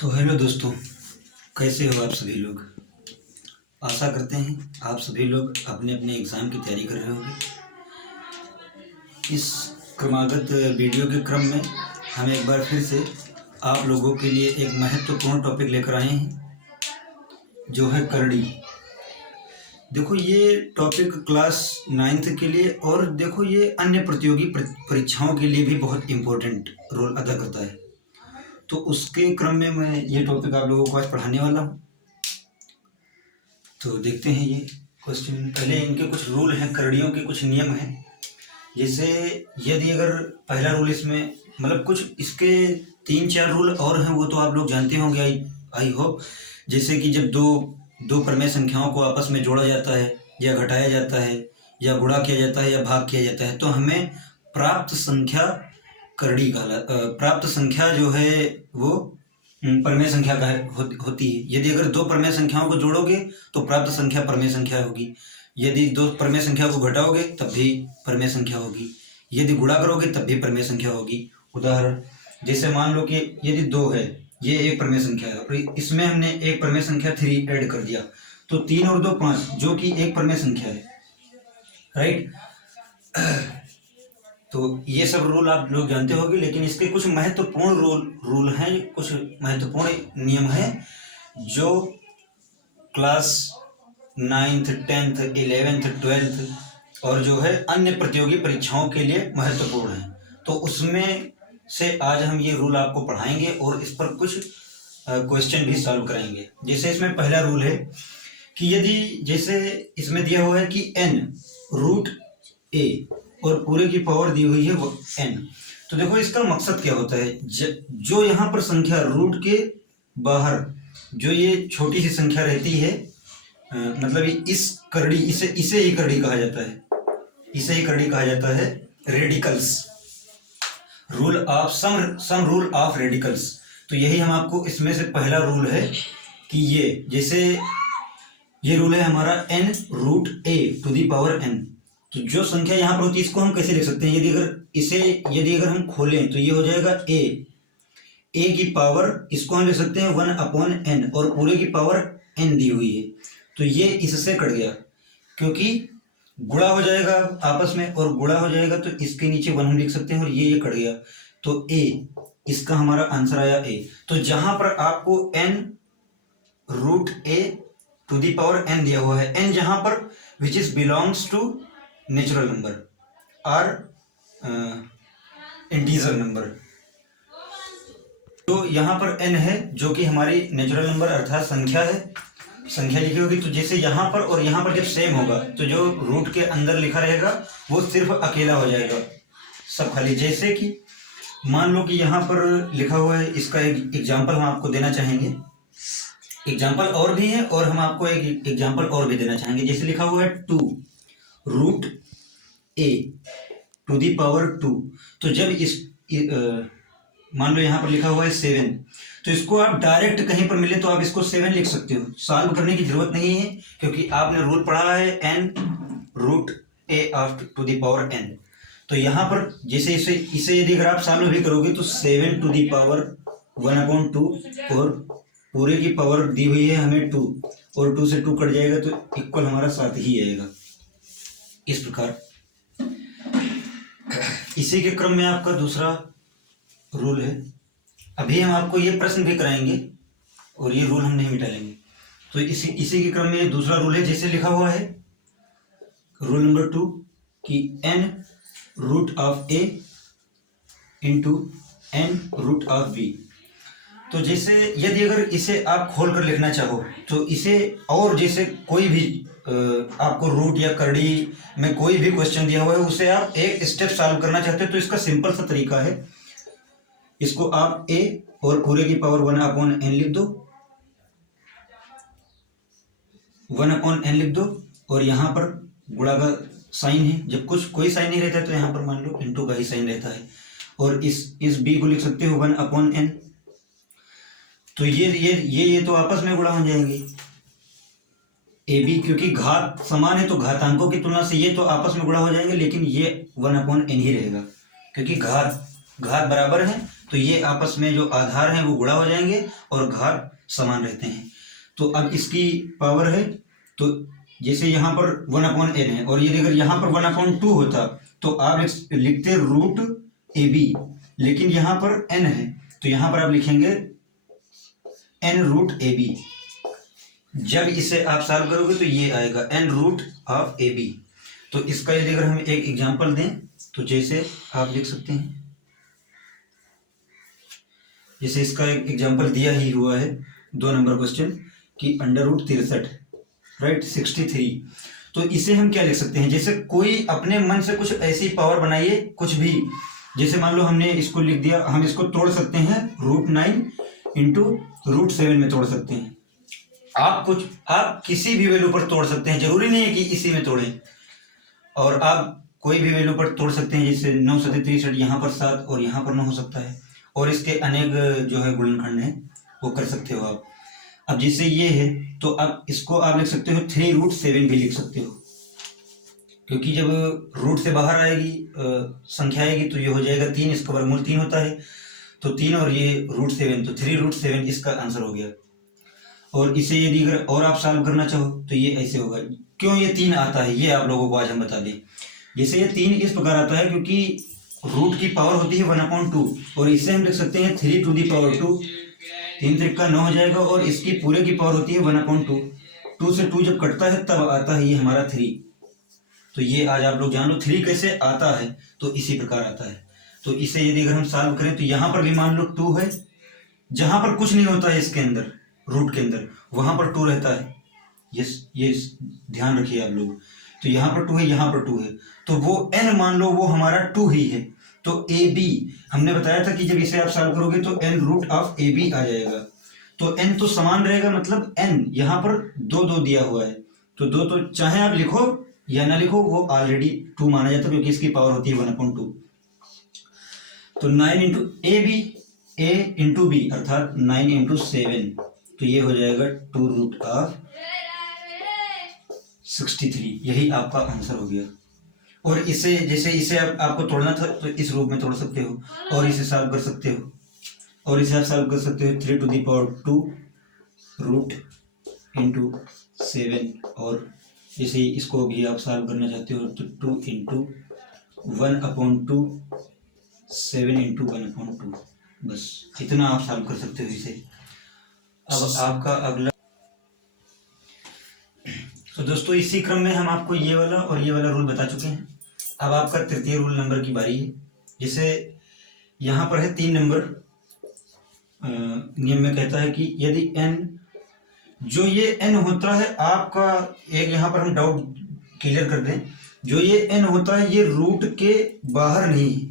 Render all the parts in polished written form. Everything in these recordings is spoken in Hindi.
तो हेलो दोस्तों, कैसे हो आप सभी लोग। आशा करते हैं आप सभी लोग अपने अपने एग्ज़ाम की तैयारी कर रहे होंगे। इस क्रमागत वीडियो के क्रम में हम एक बार फिर से आप लोगों के लिए एक महत्वपूर्ण टॉपिक लेकर आए हैं, जो है करड़ी। देखो, ये टॉपिक क्लास 9th के लिए और देखो ये अन्य प्रतियोगी परीक्षाओं के लिए भी बहुत इम्पोर्टेंट रोल अदा करता है। तो उसके क्रम में मैं ये टॉपिक आप लोगों को आज पढ़ाने वाला हूँ। तो देखते हैं ये क्वेश्चन। पहले इनके कुछ रूल हैं, करड़ियों के कुछ नियम हैं। जैसे यदि अगर पहला रूल इसमें मतलब कुछ इसके 3-4 रूल और हैं, वो तो आप लोग जानते होंगे आई होप। जैसे कि जब दो प्रमेय संख्याओं को आपस में जोड़ा जाता है या घटाया जाता है या गुणा किया जाता है या भाग किया जाता है, तो हमें प्राप्त संख्या करड़ी प्राप्त संख्या जो है वो प्रमेय संख्या का होती है। यदि अगर दो प्रमेय संख्याओं को जोड़ोगे तो प्राप्त संख्या प्रमेय संख्या होगी। यदि दो प्रमेय संख्या को घटाओगे तब भी प्रमेय संख्या होगी। यदि गुणा करोगे तब भी प्रमेय संख्या होगी। उदाहरण जैसे मान लो कि यदि 2 है, ये एक प्रमेय संख्या है और इसमें हमने एक प्रमेय संख्या 3 ऐड कर दिया, तो 3 और 2 5, जो कि एक प्रमेय संख्या है, राइट। तो ये सब रूल आप लोग जानते होंगे, लेकिन इसके कुछ महत्वपूर्ण रूल हैं, कुछ महत्वपूर्ण नियम हैं जो class 9th 10th 11th 12th और जो है अन्य प्रतियोगी परीक्षाओं के लिए महत्वपूर्ण हैं। तो उसमें से आज हम ये रूल आपको पढ़ाएंगे और इस पर कुछ क्वेश्चन भी सॉल्व कराएंगे। जैसे इसमें पहला रूल है कि यदि जैसे इसमें दिया हुआ है कि n√a और पूरे की पावर दी हुई है वो n, तो देखो इसका मकसद क्या होता है। जो यहाँ पर संख्या रूट के बाहर जो ये छोटी सी संख्या रहती है, मतलब इस करड़ी इसे ही करड़ी कहा जाता है, इसे ही करड़ी कहा जाता है। Radicals, rule of sum rule of radicals. तो यही हम आपको इसमें से पहला रूल है कि ये जैसे ये रूल है हमारा n√a to the power n। तो जो संख्या यहाँ पर होती है इसको हम कैसे लिख सकते हैं। यदि अगर हम खोलें तो ये हो जाएगा a की पावर, इसको हम लिख सकते हैं 1/n और पूरे की पावर n दी हुई है। तो ये इससे कट गया क्योंकि गुणा हो जाएगा आपस में और गुणा हो जाएगा तो इसके नीचे 1 हम लिख सकते हैं और ये कट गया, तो a, इसका हमारा आंसर आया a। तो जहां पर आपको n√a to the power n दिया हुआ है, n जहां पर which is belongs to natural number और इंटीजर नंबर, तो यहाँ पर n है जो कि हमारी नेचुरल नंबर अर्थात संख्या है, संख्या लिखी होगी। तो जैसे यहाँ पर और यहाँ पर जब सेम होगा तो जो रूट के अंदर लिखा रहेगा वो सिर्फ अकेला हो जाएगा, सब खाली। जैसे कि मान लो कि यहाँ पर लिखा हुआ है, इसका एक एग्जाम्पल हम आपको देना चाहेंगे। एग्जाम्पल और भी है और हम आपको एक एग्जाम्पल और भी देना चाहेंगे। जैसे लिखा हुआ है 2√a टू दी पावर 2। तो जब मान लो यहाँ पर लिखा हुआ है 7, तो इसको आप डायरेक्ट कहीं पर मिले तो आप इसको 7 लिख सकते हो, सॉल्व करने की जरूरत नहीं है क्योंकि आपने रूल पढ़ा है n√a to the power n। तो यहाँ पर जैसे इसे यदि अगर आप सॉल्व भी करोगे तो 7 टू दी पावर 1/2 और पूरे की पावर दी हुई है हमें 2 और 2 से 2 कट जाएगा तो इक्वल हमारा 7 ही आएगा। इस प्रकार इसी के क्रम में आपका दूसरा रूल है। अभी हम आपको ये प्रश्न भी कराएंगे और ये रूल हम नहीं मिटा लेंगे। तो इसी के क्रम में दूसरा रूल है। जैसे लिखा हुआ है रूल नंबर 2 कि n√a इंटू n√b। तो जैसे यदि अगर इसे आप खोल कर लिखना चाहो तो इसे, और जैसे कोई भी आपको रूट या करड़ी में कोई भी क्वेश्चन दिया हुआ है उसे आप एक स्टेप सॉल्व करना चाहते हो तो इसका सिंपल सा तरीका है, इसको आप a और पूरे की पावर 1/n लिख दो, 1/n लिख दो और यहाँ पर गुणा का साइन है। जब कोई साइन नहीं रहता है तो यहाँ पर मान लो इंटू का ही साइन रहता है और इस b को लिख सकते हो 1/n। तो ये तो आपस में गुणा हो जाएंगे ए बी, क्योंकि घात समान है तो घातांकों की तुलना से ये तो आपस में गुणा हो जाएंगे, लेकिन ये 1/n ही रहेगा क्योंकि घात बराबर है तो ये आपस में जो आधार हैं वो गुणा हो जाएंगे और घात समान रहते हैं। तो अब इसकी पावर है, तो जैसे यहाँ पर 1/n है और ये अगर यहाँ पर 1/2 होता तो आप लिखते रूट AB, लेकिन यहाँ पर n है तो यहाँ पर आप लिखेंगे n रूट AB। जब इसे आप सॉल्व करोगे तो ये आएगा n रूट ऑफ AB। तो इसका यदि अगर हम एक एग्जांपल दें तो जैसे आप लिख सकते हैं, जैसे इसका एक एग्जांपल दिया ही हुआ है 2 नंबर क्वेश्चन कि √63 राइट 63। तो इसे हम क्या लिख सकते हैं, जैसे कोई अपने मन से कुछ ऐसी पावर बनाइए कुछ भी, जैसे मान लो हमने इसको लिख दिया, हम इसको तोड़ सकते हैं √9 इंटू √7 में तोड़ सकते हैं। आप किसी भी वैल्यू पर तोड़ सकते हैं, जरूरी नहीं है कि इसी में तोड़ें, और आप कोई भी वैल्यू पर तोड़ सकते हैं। जैसे 9 7 63 यहाँ पर 7 और यहाँ पर 9 हो सकता है, और इसके अनेक जो है गुणनखंड है वो कर सकते हो आप। अब जैसे ये है तो अब इसको आप लिख सकते हो 3√7 भी लिख सकते हो, क्योंकि जब रूट से बाहर आएगी संख्या आएगी तो ये हो जाएगा 3, इसका वर्गमूल 3 होता है, तो 3 और ये √7 तो 3√7 इसका आंसर हो गया। और इसे यदि अगर और आप सॉल्व करना चाहो तो ये ऐसे होगा। क्यों ये 3 आता है ये आप लोगों को आज हम बता दें। जैसे ये 3 इस प्रकार आता है क्योंकि रूट की पावर होती है 1/2 और इसे हम लिख सकते हैं 3⁻²। 3 त्रिका 9 हो जाएगा और इसकी पूरे की पावर होती है 1/2। 2 से 2 जब कटता है तब आता है ये हमारा 3। तो ये आज आप लोग जान लो 3 कैसे आता है, तो इसी प्रकार आता है। तो इसे यदि अगर हम सॉल्व करें तो यहाँ पर भी मान लो 2 है, जहां पर कुछ नहीं होता है इसके अंदर रूट के अंदर वहां पर 2 रहता है। ये ध्यान रखिए आप लोग। तो यहाँ पर 2 है, यहाँ पर 2 है, तो वो n मान लो वो हमारा 2 ही है। तो AB हमने बताया था कि जब इसे आप सॉल्व करोगे तो n रूट ऑफ AB आ जाएगा। तो n तो समान रहेगा, मतलब n यहाँ पर 2 दिया हुआ है, तो 2 तो चाहे आप लिखो या ना लिखो वो ऑलरेडी 2 माना जाता है क्योंकि इसकी पावर होती है 1/2। तो 9 इंटू A इंटू B अर्थात 9 इंटू 7, तो ये हो जाएगा 2√63। यही आपका आंसर हो गया। और इसे जैसे इसे आपको तोड़ना था तो इस रूप में तोड़ सकते हो और इसे सॉल्व कर सकते हो, और इसे आप सॉल्व कर सकते हो 3⁻2 रूट इंटू 7, और जैसे इसको भी आप सॉल्व करना चाहते हो तो 2 इंटू 1/2 7 इंटू 1/2, बस इतना आप सॉल्व कर सकते हो इसे। अब आपका अगला, तो दोस्तों इसी क्रम में हम आपको ये वाला और ये वाला रूल बता चुके हैं। अब आपका तृतीय रूल नंबर की बारी है। जैसे यहाँ पर है 3 नंबर नियम में कहता है कि यदि n, जो ये n होता है आपका, एक यहाँ पर हम डाउट क्लियर कर दें, जो ये n होता है ये रूट के बाहर नहीं है,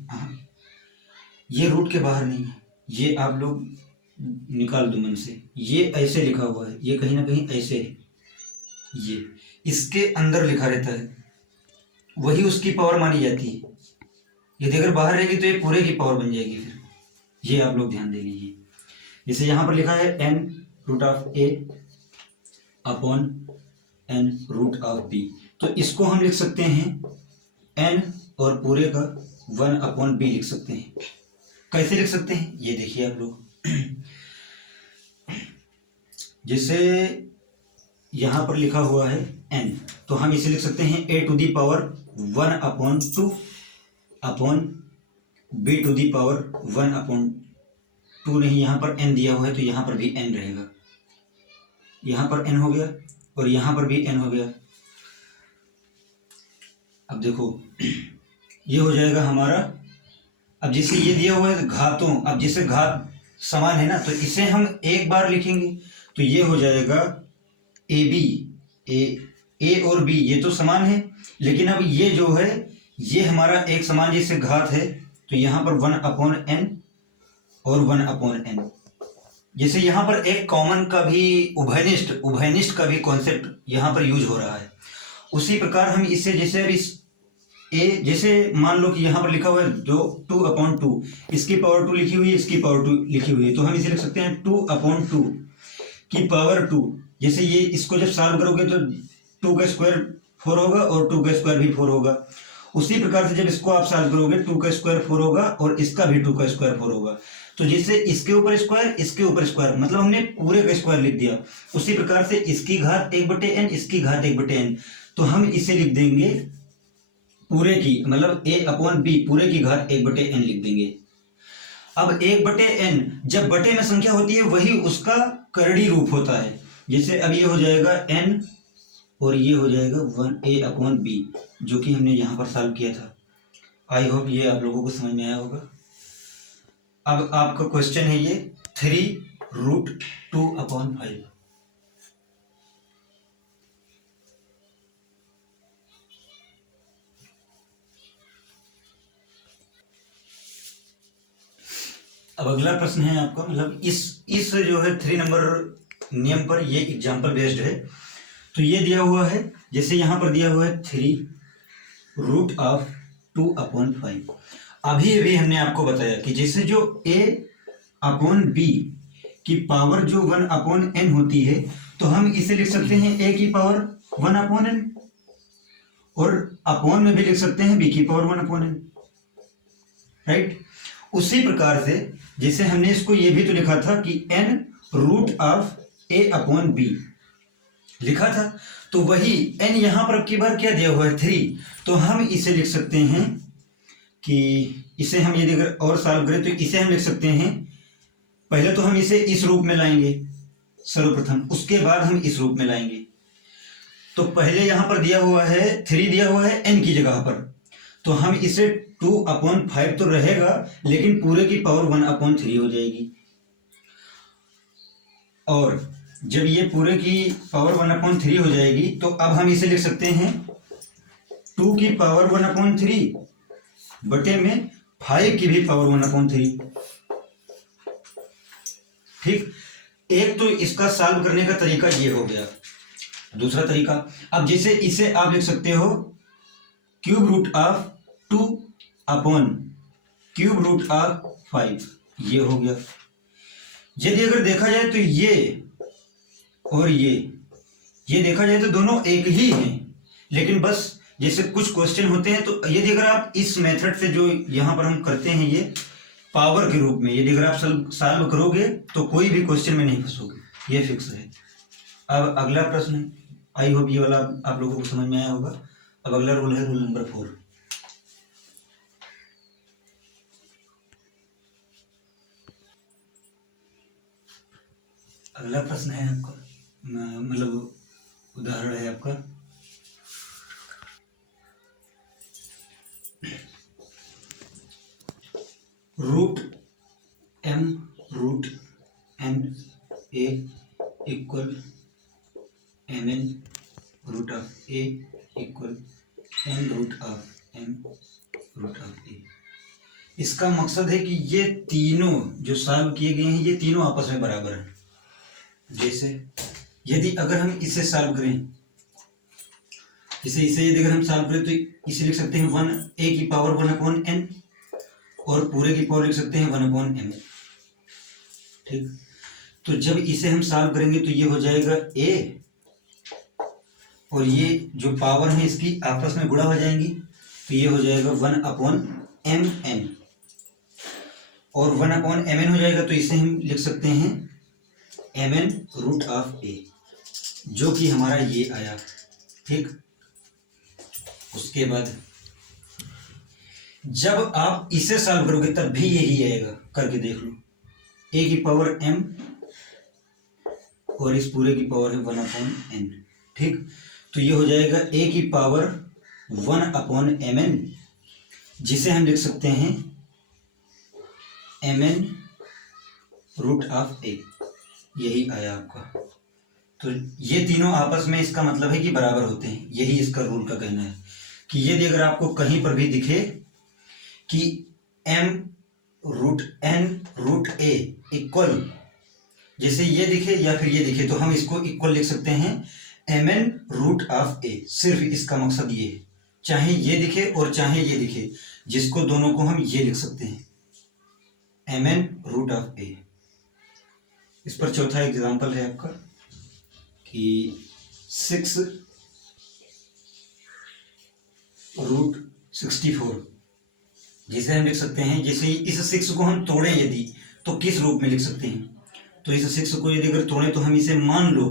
ये रूट के बाहर नहीं है, ये आप लोग निकाल दो मन से। ये ऐसे लिखा हुआ है, ये कहीं ना कहीं ऐसे है, ये इसके अंदर लिखा रहता है, वही उसकी पावर मानी जाती है। यदि अगर बाहर रहेगी तो ये पूरे की पावर बन जाएगी फिर, ये आप लोग ध्यान दे लीजिए। जैसे यहाँ पर लिखा है n root of A upon n root of B, तो इसको हम लिख सकते हैं n और पूरे का 1/B लिख सकते हैं। कैसे लिख सकते हैं ये देखिए आप लोग। जैसे यहाँ पर लिखा हुआ है n, तो हम इसे लिख सकते हैं a to the power 1/2 upon b to the power 1/2। नहीं, यहाँ पर n दिया हुआ है तो यहाँ पर भी n रहेगा, यहाँ पर n हो गया और यहाँ पर भी n हो गया। अब देखो ये हो जाएगा हमारा। अब जैसे ये दिया हुआ है घातों, अब जैसे घात समान है ना तो इसे हम एक बार लिखेंगे तो ये हो जाएगा AB, A और B ये तो समान है, लेकिन अब ये जो है ये हमारा एक समान जैसे घात है तो यहाँ पर 1/n और 1/n। जैसे यहाँ पर एक कॉमन का भी उभयनिष्ठ का भी कॉन्सेप्ट यहाँ पर यूज हो रहा है। उसी प्रकार हम इससे जैसे अब इस A, जैसे मान लो कि यहाँ पर लिखा हुआ है 2/2, इसकी पावर 2 लिखी हुई है, इसकी पावर 2 लिखी हुई है, तो हम इसे लिख सकते हैं 2/2 की पावर 2। जैसे ये इसको जब सॉल्व करोगे तो 2 का स्क्वायर 4 होगा और 2 का स्क्वायर भी 4 होगा। उसी प्रकार से जब इसको आप सॉल्व करोगे 2 का स्क्वायर 4 होगा और इसका भी 2 का स्क्वायर 4 होगा। तो जैसे इसके ऊपर स्क्वायर, इसके ऊपर स्क्वायर, मतलब हमने पूरे का स्क्वायर लिख दिया। उसी प्रकार से इसकी घात 1/n, इसकी घात 1/n, तो हम इसे लिख देंगे पूरे की, मतलब a/b पूरे की घात 1/n लिख देंगे। अब 1/n जब बटे में संख्या होती है वही उसका करड़ी रूप होता है। जैसे अब ये हो जाएगा n और ये हो जाएगा 1a/b, जो कि हमने यहाँ पर सॉल्व किया था। आई होप ये आप लोगों को समझ में आया होगा। अब आपका क्वेश्चन है ये 3√2/5। अब अगला प्रश्न है आपका, मतलब इस जो है 3 नंबर नियम पर ये एग्जाम्पल बेस्ड है। तो ये दिया हुआ है, जैसे यहाँ पर दिया हुआ है 3√2/5। अभी हमने आपको बताया कि जैसे जो a/b की पावर जो 1/n होती है, तो हम इसे लिख सकते हैं a की पावर 1/n, और अपॉन में भी लिख सकते हैं b की पावर 1/n, राइट। उसी प्रकार से जैसे हमने इसको ये भी तो लिखा था कि n√a/b लिखा था, तो वही n यहां पर अब की बार क्या दिया हुआ है 3, तो हम इसे लिख सकते हैं कि इसे हम यदि अगर और सॉल्व करें तो इसे हम लिख सकते हैं, पहले तो हम इसे इस रूप में लाएंगे सर्वप्रथम, उसके बाद हम इस रूप में लाएंगे। तो पहले यहां पर दिया हुआ है 3 दिया हुआ है n की जगह पर, तो हम इसे 2/5 तो रहेगा, लेकिन पूरे की पावर 1/3 हो जाएगी। और जब ये पूरे की पावर 1/3 हो जाएगी, तो अब हम इसे लिख सकते हैं 2 की पावर 1/3 बटे में 5 की भी पावर 1/3। ठीक, एक तो इसका सॉल्व करने का तरीका ये हो गया। दूसरा तरीका, अब जैसे इसे आप लिख सकते हो √2/5, ये हो गया। यदि अगर देखा जाए तो ये और ये देखा जाए तो दोनों एक ही हैं, लेकिन बस जैसे कुछ क्वेश्चन होते हैं, तो यदि अगर आप इस मेथड से जो यहां पर हम करते हैं ये पावर के रूप में, यदि अगर आप सॉल्व करोगे तो कोई भी क्वेश्चन में नहीं फंसोगे, ये फिक्स है। अब अगला प्रश्न, आई होप ये वाला आप लोगों को समझ में आया होगा। अब अगला रूल है रूल नंबर 4। अगला प्रश्न है आपका, मतलब उदाहरण है आपका √m√n(a) equal mn√(a) equal n√m√a। इसका मकसद है कि ये तीनों जो सॉल्व किए गए हैं, ये तीनों आपस में बराबर हैं। जैसे यदि अगर हम इसे सॉल्व करें, इसे यदि अगर हम सॉल्व करें तो इसे लिख सकते हैं 1a की पावर 1/n, और पूरे की पावर लिख सकते हैं 1/m। ठीक, तो जब इसे हम सॉल्व करेंगे तो ये हो जाएगा a, और ये जो पावर है इसकी आपस में गुणा हो जाएंगी, तो ये हो जाएगा 1/mn, और 1/mn हो जाएगा, तो इसे हम लिख सकते हैं mn√a, जो कि हमारा ये आया। ठीक, उसके बाद जब आप इसे सॉल्व करोगे तब भी यही आएगा, करके देख लो। a की पावर m और इस पूरे की पावर है 1/n। ठीक, तो ये हो जाएगा a की पावर 1/mn, जिसे हम लिख सकते हैं mn√a, यही आया आपका। तो ये तीनों आपस में, इसका मतलब है कि बराबर होते हैं, यही इसका रूल का कहना है कि यदि अगर आपको कहीं पर भी दिखे कि m√n√a इक्वल, जैसे ये दिखे या फिर ये दिखे, तो हम इसको इक्वल लिख सकते हैं mn√a। सिर्फ इसका मकसद ये है, चाहे ये दिखे और चाहे ये दिखे, जिसको दोनों को हम ये लिख सकते हैं mn√a। इस पर चौथा एग्जांपल है आपका कि 6√64, जिसे हम लिख सकते हैं, जैसे इस 6 को हम तोड़ें यदि, तो किस रूप में लिख सकते हैं? तो इस 6 को यदि अगर तोड़े तो हम इसे मान लो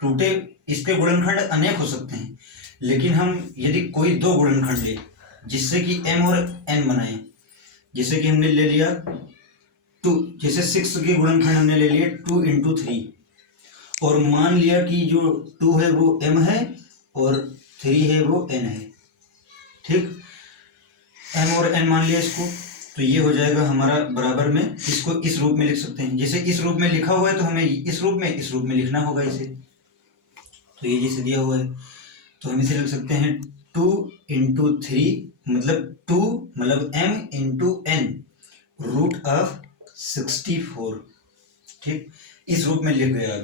टूटे, इसके गुणनखंड अनेक हो सकते हैं, लेकिन हम यदि कोई दो गुणनखंड ले जिससे कि m और n बनाए, जैसे कि हमने ले लिया 2, जैसे 6 के गुणनखंड हमने ले लिए 2 × 3 और मान लिया कि जो 2 है वो m है और 3 है वो n है। ठीक, m और n मान लिया इसको, तो ये हो जाएगा हमारा बराबर में, इसको इस रूप में लिख सकते हैं। जैसे इस रूप में लिखा हुआ है तो हमें इस रूप में लिखना होगा इसे। तो ये जैसे दिया हुआ है तो हम इसे लिख सकते हैं 2 × 3 मतलब 2 मतलब m × n √64। ठीक, इस रूप में लिख गया।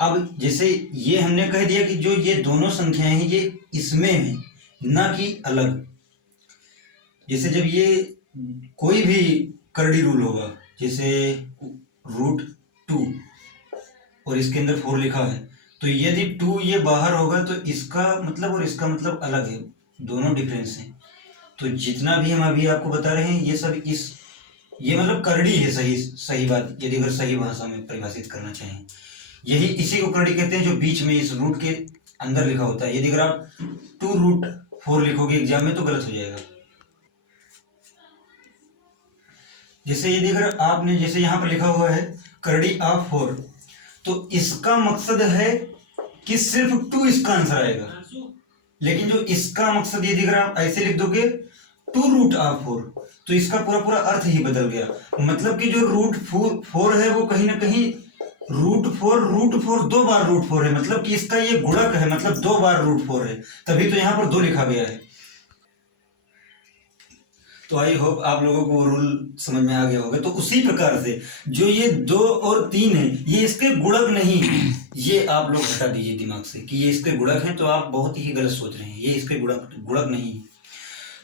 अब जैसे ये हमने कह दिया कि जो ये दोनों संख्याएं हैं ये इसमें है, ना कि अलग। जैसे जब ये कोई भी करड़ी रूल होगा, जैसे √2 और इसके अंदर 4 लिखा है, तो यदि 2 ये बाहर होगा तो इसका मतलब और इसका मतलब अलग है, दोनों डिफरेंस हैं। तो जितना भी हम अभी आपको बता रहे हैं ये सब ये मतलब करड़ी है। सही बात, यदि अगर सही भाषा में परिभाषित करना चाहें, यही इसी को करड़ी कहते हैं जो बीच में इस रूट के अंदर लिखा होता है। यदि अगर आप 2√4 लिखोगे एग्जाम में तो गलत हो जाएगा। जैसे यदि अगर आपने जैसे यहाँ पर लिखा हुआ है करड़ी ऑफ 4, तो इसका मकसद है कि सिर्फ 2 इसका आंसर आएगा, लेकिन जो इसका मकसद यदि अगर आप ऐसे लिख दोगे 2√4 तो इसका पूरा अर्थ ही बदल गया। मतलब कि जो √4 है वो कहीं ना कहीं √4 2 बार √4 है, मतलब कि इसका ये गुणक है, मतलब 2 बार √4 है, तभी तो यहाँ पर 2 लिखा गया है। तो आई होप आप लोगों को रूल समझ में आ गया होगा। तो उसी प्रकार से जो ये 2 और 3 है ये इसके गुणक नहीं, ये आप लोग हटा दीजिए दिमाग से कि ये इसके गुणक हैं, तो आप बहुत ही गलत सोच रहे हैं, ये इसके गुणक नहीं।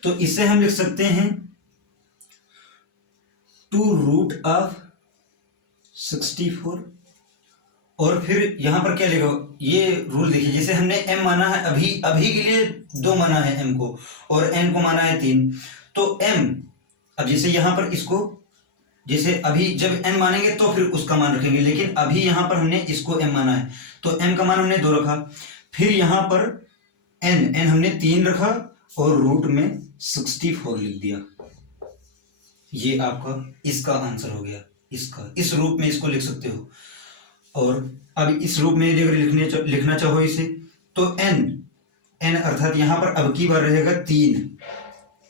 तो इसे हम लिख सकते हैं 2√64 और फिर यहां पर क्या लिखा, ये रूल देखिए, जैसे हमने m माना है, अभी के लिए 2 माना है m को और n को माना है 3, तो m, अब जैसे यहां पर इसको, जैसे अभी जब n मानेंगे तो फिर उसका मान रखेंगे, लेकिन अभी यहां पर हमने इसको m माना है तो m का मान हमने 2 रखा, फिर यहां पर n हमने 3 रखा और रूट में 64 लिख दिया। ये आपका इसका आंसर हो गया। इसका इस रूप में इसको लिख सकते हो। और अब इस रूप में यदि अगर लिखना चाहो इसे तो n अर्थात यहां पर अब की बार रहेगा 3,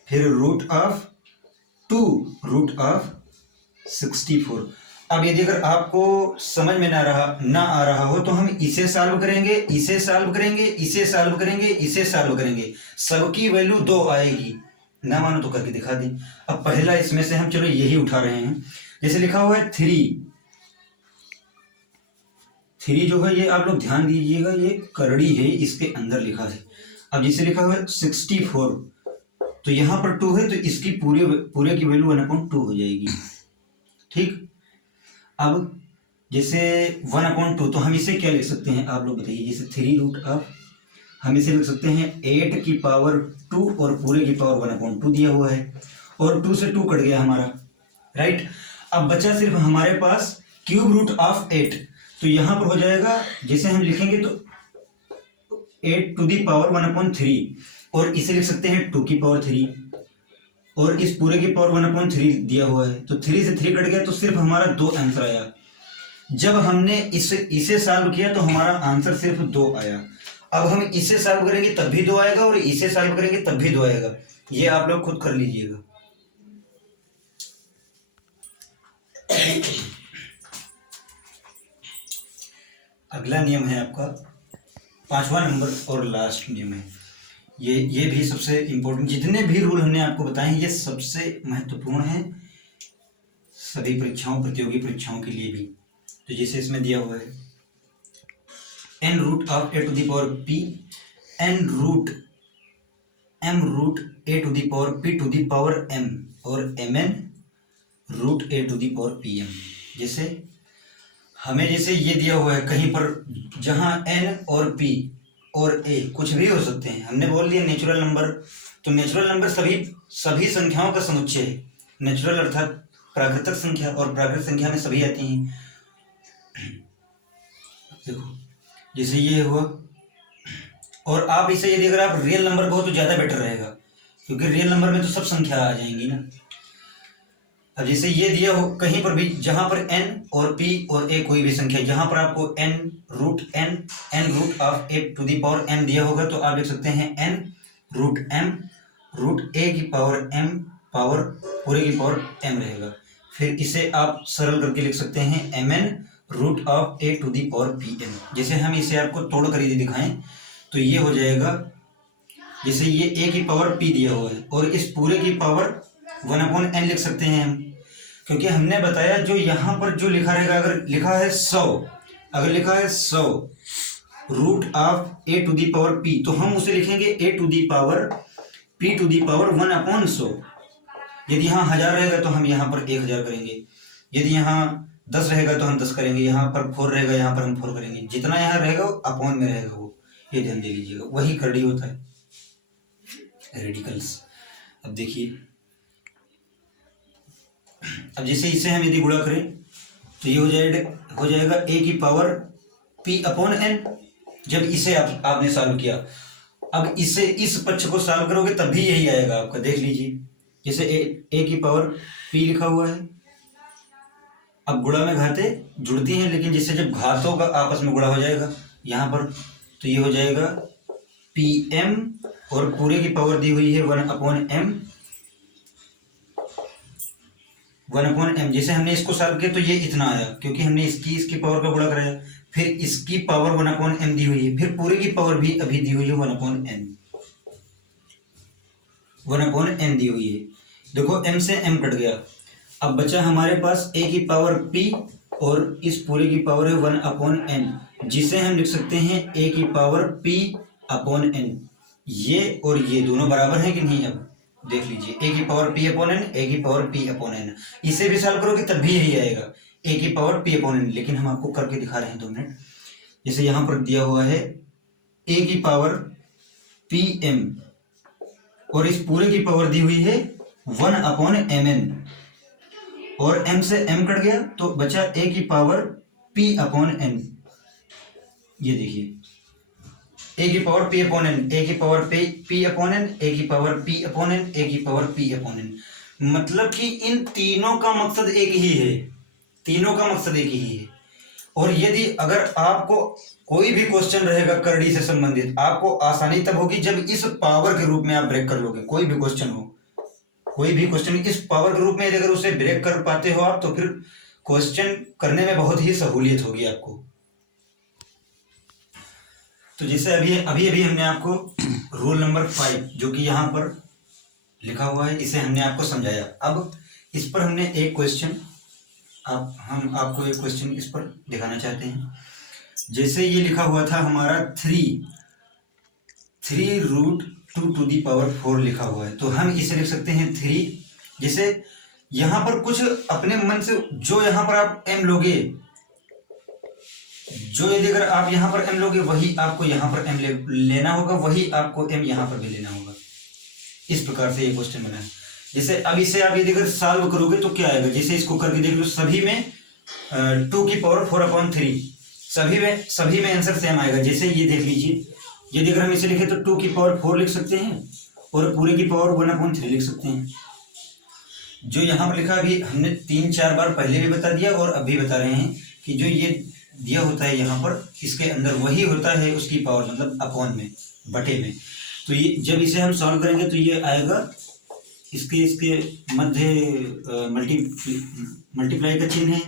फिर √64। अब यदि अगर आपको समझ में ना आ रहा हो तो हम इसे सॉल्व करेंगे, इसे सॉल्व करेंगे, इसे सॉल्व करेंगे, इसे सॉल्व करेंगे, सबकी वैल्यू 2 आएगी। ना मानो तो करके दिखा दें। अब पहला इसमें से हम चलो यही उठा रहे हैं। जैसे लिखा हुआ है 3 जो है, ये आप लोग ध्यान दीजिएगा, ये करड़ी है, इसके अंदर लिखा है। अब जैसे लिखा हुआ है 64, तो यहां पर 2 है तो इसकी पूरे की वैल्यू 1/2 हो जाएगी। ठीक, अब जैसे 1/2 तो हम इसे क्या लिख सकते हैं आप लोग बताइए। जैसे 3 हम इसे लिख सकते हैं 8 की पावर 2 और पूरे की पावर 1/2 दिया हुआ है, और 2 से 2 कट गया हमारा, राइट। अब बचा सिर्फ हमारे पास √8, तो यहां पर हो जाएगा, जैसे हम लिखेंगे तो 8 टू दी पावर 1/3 और इसे लिख सकते हैं 2 की पावर 3 और इस पूरे की पावर 1/3 दिया हुआ है, तो 3 से 3 कट गया तो सिर्फ हमारा 2 आंसर आया। जब हमने इसे सॉल्व किया तो हमारा आंसर सिर्फ 2 आया। अब हम इसे सॉल्व करेंगे तब भी 2 आएगा और इसे सॉल्व करेंगे तब भी 2 आएगा। ये आप लोग खुद कर लीजिएगा। अगला नियम है आपका 5वां नंबर और लास्ट नियम है। ये भी सबसे इंपॉर्टेंट, जितने भी रूल हमने आपको बताए हैं ये सबसे महत्वपूर्ण है सभी परीक्षाओं, प्रतियोगी परीक्षाओं के लिए भी। तो जैसे इसमें दिया हुआ है n√a⁴p m√a⁴p⁴m और mn√a⁴pm। जैसे हमें जैसे ये दिया हुआ है कहीं पर जहां n और p और a कुछ भी हो सकते हैं, हमने बोल दिया नेचुरल नंबर, तो नेचुरल नंबर सभी संख्याओं का समुच्चय है। नेचुरल अर्थात प्राकृतिक संख्या, और प्राकृतिक संख्या में सभी आती हैं। देखो जैसे ये हुआ, और आप इसे यदि अगर आप रियल नंबर कहो तो ज़्यादा बेटर रहेगा, क्योंकि रियल नंबर में तो सब संख्या आ जाएंगी ना। अब जैसे ये दिया हो कहीं पर भी, जहां पर n और p और a कोई भी संख्या, जहां पर आपको n root of a to the power m दिया होगा, तो आप लिख सकते हैं n root m root a की पावर m पावर पूरे की पावर m रहेगा। फिर इसे आप सरल करके लिख सकते हैं mn root of a to the power pm। जैसे हम इसे आपको तोड़ कर यदि दिखाएं तो ये हो जाएगा, जैसे ये a की पावर p दिया हुआ है और इस पूरे की पावर 1/n लिख सकते हैं हम, क्योंकि हमने बताया जो यहाँ पर जो लिखा रहेगा, अगर लिखा है 100, अगर लिखा है 100 root of a to the power p, तो हम उसे लिखेंगे a to the power p to the power 1/100। यदि यहाँ 1000 रहेगा तो हम यहाँ पर 1000 करेंगे, यदि यहाँ 10 रहेगा तो हम 10 करेंगे, यहाँ पर 4 रहेगा यहाँ पर हम 4 करेंगे, जितना यहाँ रहेगा अपॉन में रहेगा वो, ये ध्यान दे लीजिएगा, वही करड़ी होता है, रेडिकल्स। अब देखिए, अब जैसे इसे हम यदि गुणा करें तो ये हो जाएगा a की पावर p/n। जब इसे आपने सॉल्व किया, अब इसे इस पक्ष को सॉल्व करोगे तब भी यही आएगा आपका, देख लीजिए। जैसे a की पावर p लिखा हुआ है, अब गुणा में घाते जुड़ती हैं, लेकिन जैसे जब घातों का आपस में गुणा हो जाएगा यहाँ पर, तो ये हो जाएगा pm और पूरे की पावर दी हुई है 1/m। जैसे हमने इसको सॉल्व किया तो ये इतना आया, क्योंकि हमने इसकी पावर का गुणा कराया, फिर इसकी पावर 1/m दी हुई है, फिर पूरे की पावर भी अभी दी हुई है 1/n दी हुई है। देखो m से m कट गया, अब बचा हमारे पास a की पावर p और इस पूरे की पावर है 1/n, जिसे हम लिख सकते हैं a की पावर p/n। ये और ये दोनों बराबर है कि नहीं, अब देख लीजिए, a की पावर p/n, a की पावर p/n। इसे भी सॉल्व करोगे तब भी यही आएगा, a की पावर p/n, लेकिन हम आपको करके दिखा रहे हैं 2 मिनट। जैसे यहाँ पर दिया हुआ है a की पावर pm और इस पूरे की पावर दी हुई है 1/mn, और m से m कट गया तो बचा a की पावर p/n। ये देखिए, a की पावर p/n, a की पावर p/n, a की पावर p/n, a की पावर p/n। मतलब कि इन तीनों का मकसद एक ही है, तीनों का मकसद एक ही है। और यदि अगर आपको कोई भी क्वेश्चन रहेगा करड़ी से संबंधित, आपको आसानी तब होगी जब इस पावर के रूप में आप ब्रेक कर लोगे। कोई भी क्वेश्चन हो, कोई भी क्वेश्चन इस पावर के रूप में अगर उसे ब्रेक कर पाते हो आप, तो फिर क्वेश्चन करने में बहुत ही सहूलियत होगी आपको। तो जैसे अभी हमने आपको रूल नंबर 5 जो कि यहाँ पर लिखा हुआ है, इसे हमने आपको समझाया। अब इस पर हमने एक क्वेश्चन हम आपको एक क्वेश्चन इस पर दिखाना चाहते हैं। जैसे ये लिखा हुआ था हमारा 3 रूट 2 टू दी पावर 4 लिखा हुआ है, तो हम इसे लिख सकते हैं 3। जैसे यहाँ पर कुछ अपने मन से जो यहाँ पर आप m लोगे, जो यदि अगर आप यहाँ पर m लोगे वही आपको यहाँ पर m लेना होगा, वही आपको m यहाँ पर भी लेना होगा। इस प्रकार से ये क्वेश्चन बना है। जैसे अब इसे आप यदि अगर सॉल्व करोगे तो क्या आएगा, जैसे इसको करके देख लो, सभी में 2 की पावर 4/3, सभी में आंसर सेम आएगा। जैसे ये देख लीजिए, यदि अगर हम इसे लिखे तो 2 की पावर 4 लिख सकते हैं और पूरे की पावर 1/3 लिख सकते हैं। जो यहाँ पर लिखा अभी हमने 3-4 बार पहले भी बता दिया और अभी बता रहे हैं कि जो ये दिया होता है यहाँ पर, इसके अंदर वही होता है उसकी पावर, मतलब अपॉन में, बटे में। तो ये जब इसे हम सॉल्व करेंगे तो ये आएगा, इसके मध्य मल्टीप्लाई का चिन्ह है,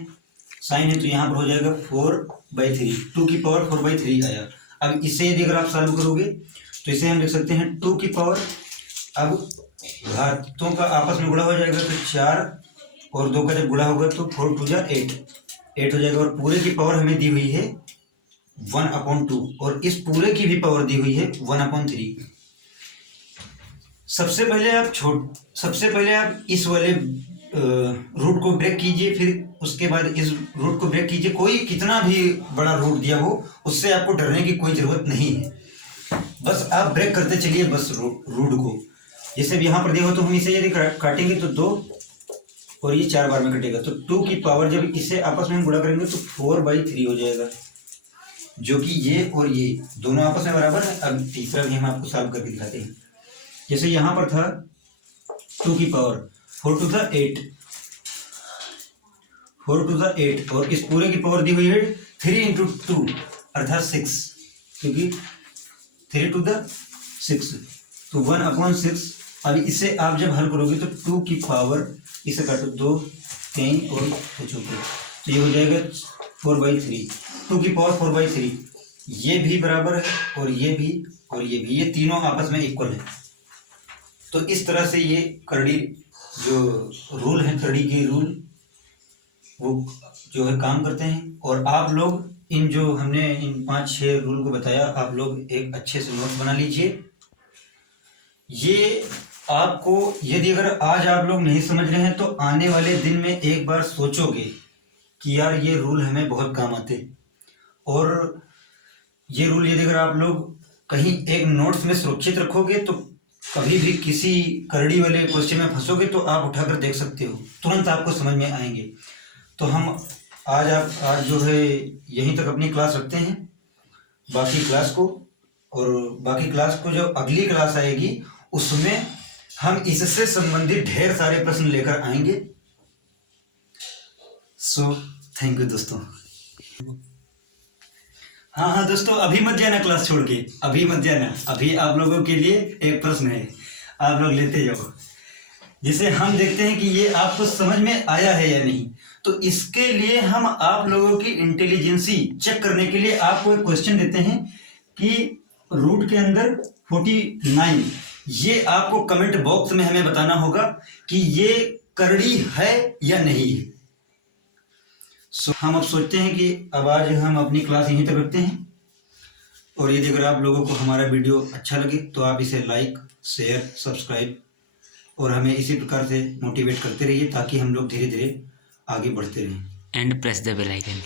साइन है, तो यहाँ पर हो जाएगा 4/3, 2 की पावर 4/3 आया। अब इसे यदि अगर आप सॉल्व करोगे तो इसे हम लिख सकते हैं 2 की पावर, अब घातों का आपस में गुणा हो जाएगा तो 4 और 2 का जब गुणा होगा तो 4 2 जा 8 हो जाएगा, और पूरे की पावर हमें दी हुई है 1/2 और इस पूरे की भी पावर दी हुई है 1/3। सबसे पहले आप इस वाले रूट को ब्रेक कीजिए, फिर उसके बाद इस रूट को ब्रेक कीजिए। कोई कितना भी बड़ा रूट दिया हो उससे आपको डरने की कोई ज़रूरत नहीं है, बस आप ब्रेक करते चलिए बस रूट को। जैसे अब यहाँ पर देखो तो हम इसे यदि काटेंगे तो 2 और ये 4 बार में कटेगा, तो 2 की पावर जब इसे आपस में गुणा करेंगे तो 4/3 हो जाएगा, जो कि ये और ये दोनों आपस में बराबर है। अब तीसरा भी हम आपको सॉल्व करके दिखाते हैं। जैसे यहाँ पर था 2 की power 4 to the 8, 4 to the 8, और इस पूरे की पावर दी हुई है 3 into 2 अर्थात 6, क्योंकि 3 to the 6, तो 1/6। अभी इसे आप जब हल करोगे तो 2 की पावर, इसे काटो 2 3 और पूछोगे तो ये हो जाएगा 4/3, 2 की पावर 4/3, ये भी बराबर है और ये भी और ये भी, ये तीनों आपस में इक्वल है। तो इस तरह से ये करड़ी जो रूल है, करड़ी के रूल वो जो है काम करते हैं। और आप लोग इन जो हमने इन 5-6 रूल को बताया, आप लोग एक अच्छे से नोट बना लीजिए। ये आपको यदि अगर आज आप लोग नहीं समझ रहे हैं तो आने वाले दिन में एक बार सोचोगे कि यार ये रूल हमें बहुत काम आते, और ये रूल यदि अगर आप लोग कहीं एक नोट्स में सुरक्षित रखोगे तो कभी भी किसी करड़ी वाले क्वेश्चन में फंसोगे तो आप उठाकर देख सकते हो, तुरंत आपको समझ में आएंगे। तो हम आज जो है यहीं तक अपनी क्लास रखते हैं। बाकी क्लास को जो अगली क्लास आएगी उसमें हम इससे संबंधित ढेर सारे प्रश्न लेकर आएंगे। सो थैंक यू दोस्तों। हाँ दोस्तों, अभी मत जाना क्लास छोड़ के, अभी मत जाना। अभी आप लोगों के लिए एक प्रश्न है, आप लोग लेते जाओ, जिसे हम देखते हैं कि ये आपको समझ में आया है या नहीं। तो इसके लिए हम आप लोगों की इंटेलिजेंसी चेक करने के लिए आपको एक क्वेश्चन देते हैं कि रूट के अंदर 49, ये आपको कमेंट बॉक्स में हमें बताना होगा कि ये करड़ी है या नहीं है। हम अब सोचते हैं कि अब आज हम अपनी क्लास यहीं तक रखते हैं, और यदि अगर आप लोगों को हमारा वीडियो अच्छा लगे तो आप इसे लाइक, शेयर, सब्सक्राइब और हमें इसी प्रकार से मोटिवेट करते रहिए ताकि हम लोग धीरे धीरे आगे बढ़ते रहें। And press the bell icon.